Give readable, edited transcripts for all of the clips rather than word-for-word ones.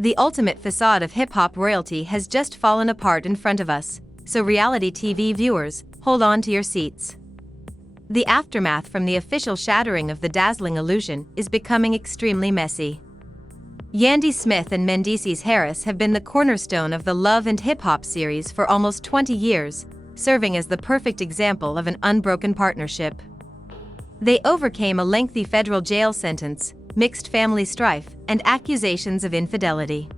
The ultimate facade of hip-hop royalty has just fallen apart in front of us, so reality TV viewers, hold on to your seats. The aftermath from the official shattering of the dazzling illusion is becoming extremely messy. Yandy Smith and Mendeecees Harris have been the cornerstone of the Love and Hip Hop series for almost 20 years, serving as the perfect example of an unbroken partnership. They overcame a lengthy federal jail sentence, mixed family strife, and accusations of infidelity.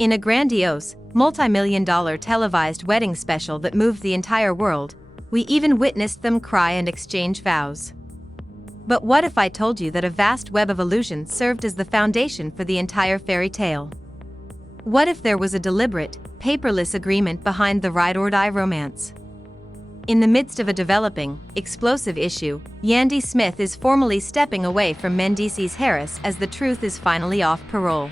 In a grandiose, multi-million-dollar televised wedding special that moved the entire world, we even witnessed them cry and exchange vows. But what if I told you that a vast web of illusion served as the foundation for the entire fairy tale? What if there was a deliberate, paperless agreement behind the ride-or-die romance? In the midst of a developing, explosive issue, Yandy Smith is formally stepping away from Mendeecees Harris as the truth is finally off parole.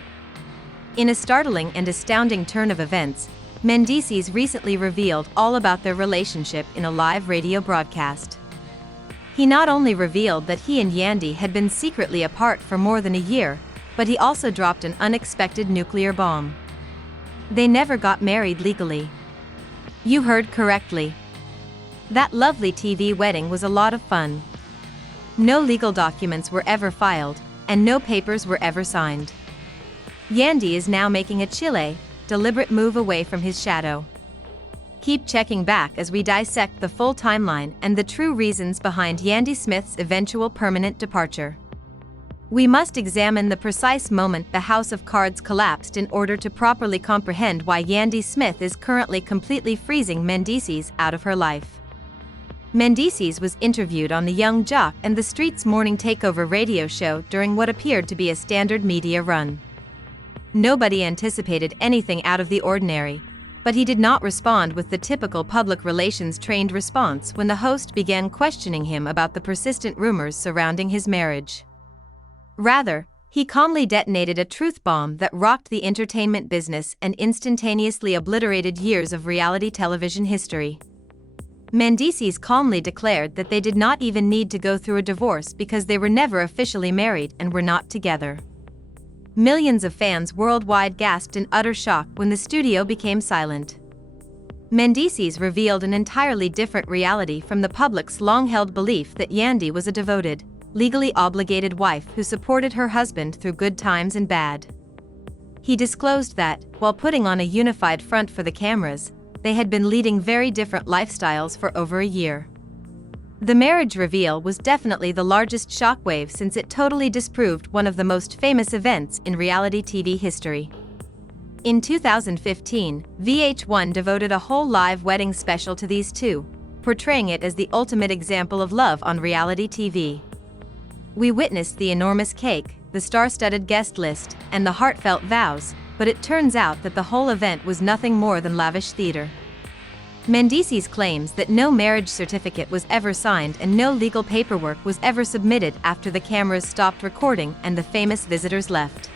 In a startling and astounding turn of events, Mendeecees recently revealed all about their relationship in a live radio broadcast. He not only revealed that he and Yandy had been secretly apart for more than a year, but he also dropped an unexpected nuclear bomb. They never got married legally. You heard correctly. That lovely TV wedding was a lot of fun. No legal documents were ever filed, and no papers were ever signed. Yandy is now making a deliberate move away from his shadow. Keep checking back as we dissect the full timeline and the true reasons behind Yandy Smith's eventual permanent departure. We must examine the precise moment the House of Cards collapsed in order to properly comprehend why Yandy Smith is currently completely freezing Mendeecees out of her life. Mendeecees was interviewed on the Young Jock and the Street's morning takeover radio show during what appeared to be a standard media run. Nobody anticipated anything out of the ordinary, but he did not respond with the typical public relations trained response when the host began questioning him about the persistent rumors surrounding his marriage. Rather, he calmly detonated a truth bomb that rocked the entertainment business and instantaneously obliterated years of reality television history. Mendeecees calmly declared that they did not even need to go through a divorce because they were never officially married and were not together. Millions of fans worldwide gasped in utter shock when the studio became silent. Mendeecees revealed an entirely different reality from the public's long-held belief that Yandy was a devoted, legally obligated wife who supported her husband through good times and bad. He disclosed that, while putting on a unified front for the cameras, they had been leading very different lifestyles for over a year. The marriage reveal was definitely the largest shockwave since it totally disproved one of the most famous events in reality TV history. In 2015, VH1 devoted a whole live wedding special to these two, portraying it as the ultimate example of love on reality TV. We witnessed the enormous cake, the star-studded guest list, and the heartfelt vows, but it turns out that the whole event was nothing more than lavish theater. Mendeecees claims that no marriage certificate was ever signed and no legal paperwork was ever submitted after the cameras stopped recording and the famous visitors left.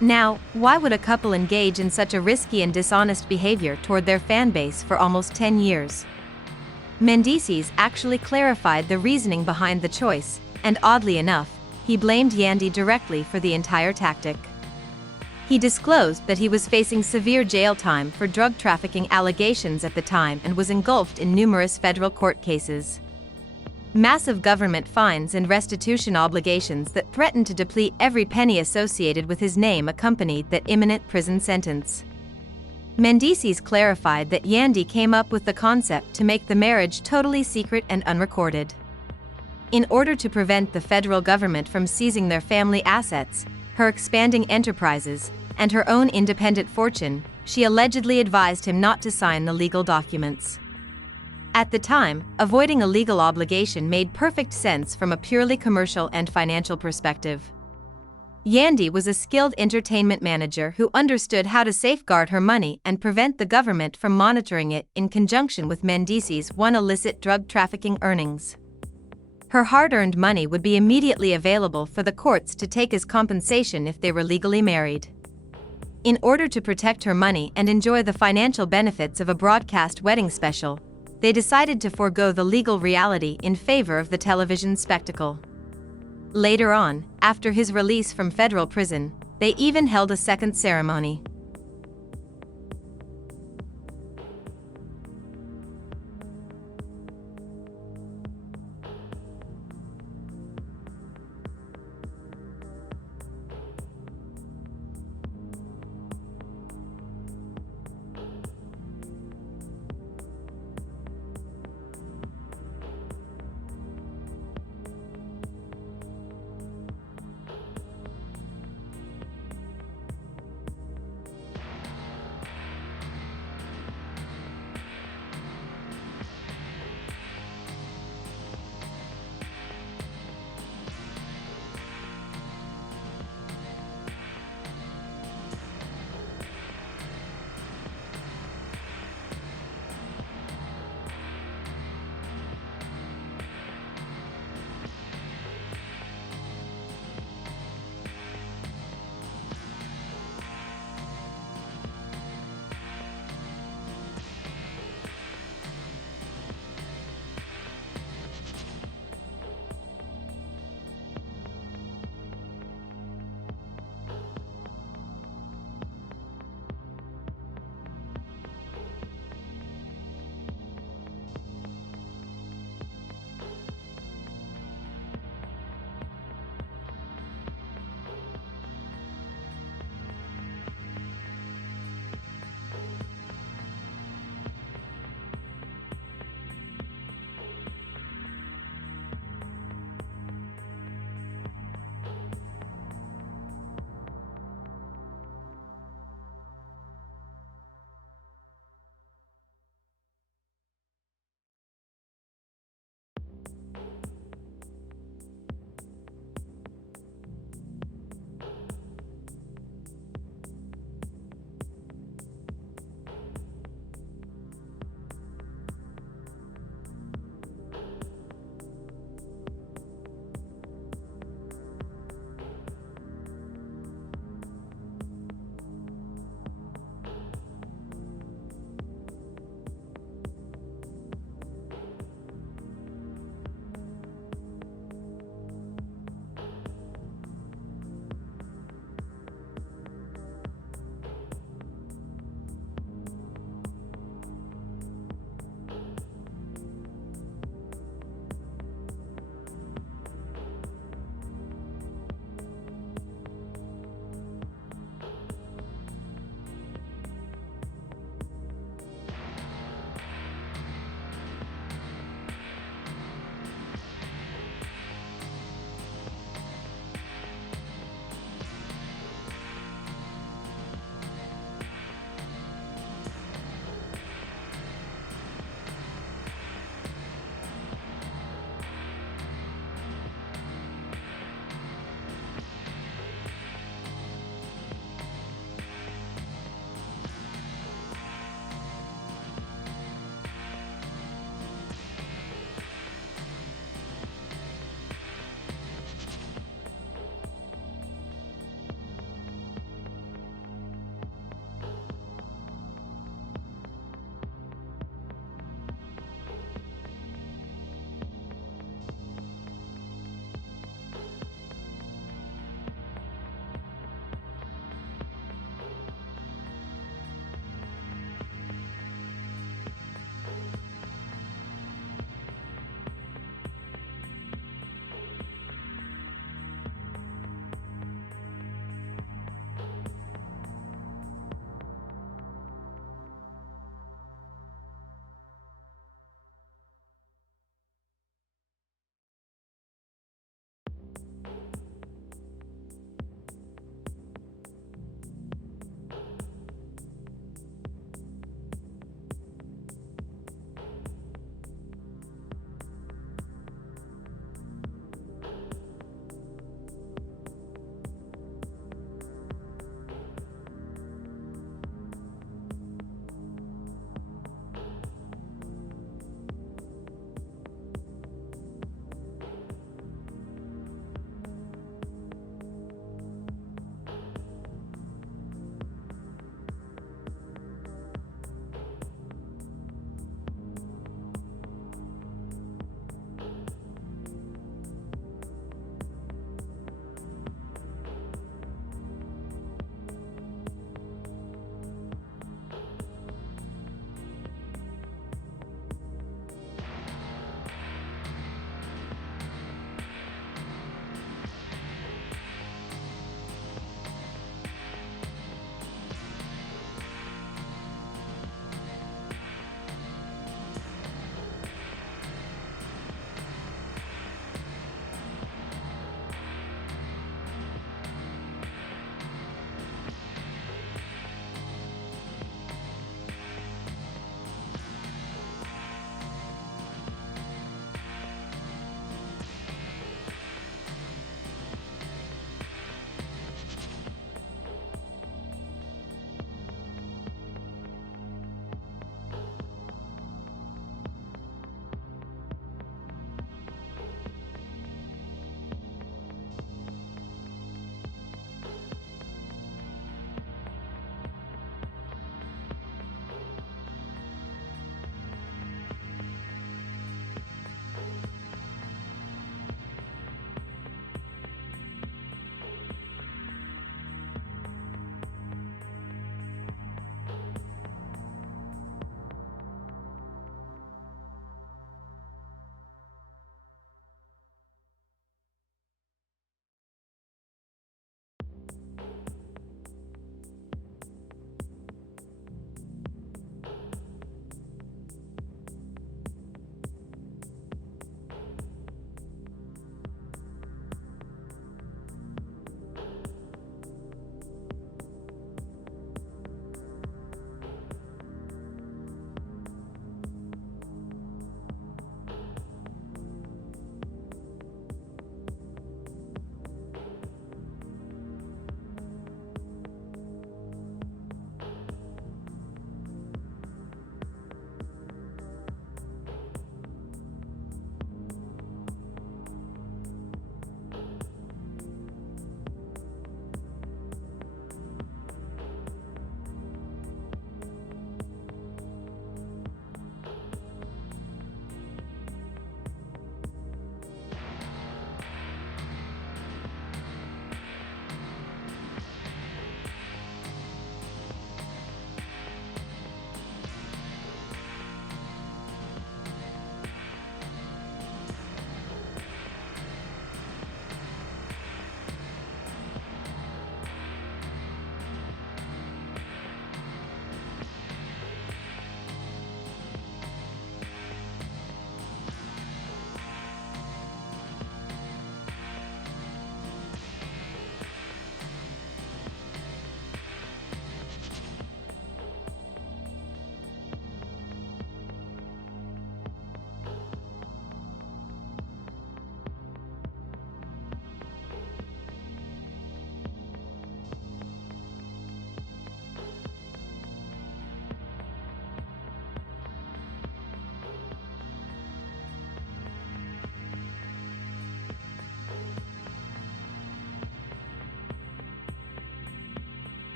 Now, why would a couple engage in such a risky and dishonest behavior toward their fan base for almost 10 years? Mendeecees actually clarified the reasoning behind the choice, and oddly enough, he blamed Yandy directly for the entire tactic. He disclosed that he was facing severe jail time for drug trafficking allegations at the time and was engulfed in numerous federal court cases. Massive government fines and restitution obligations that threatened to deplete every penny associated with his name accompanied that imminent prison sentence. Mendeecees clarified that Yandy came up with the concept to make the marriage totally secret and unrecorded. In order to prevent the federal government from seizing their family assets, her expanding enterprises, and her own independent fortune, she allegedly advised him not to sign the legal documents. At the time, avoiding a legal obligation made perfect sense from a purely commercial and financial perspective. Yandy was a skilled entertainment manager who understood how to safeguard her money and prevent the government from monitoring it in conjunction with Mendeecees' illicit drug trafficking earnings. Her hard-earned money would be immediately available for the courts to take as compensation if they were legally married. In order to protect her money and enjoy the financial benefits of a broadcast wedding special, they decided to forego the legal reality in favor of the television spectacle. Later on, after his release from federal prison, They even held a second ceremony.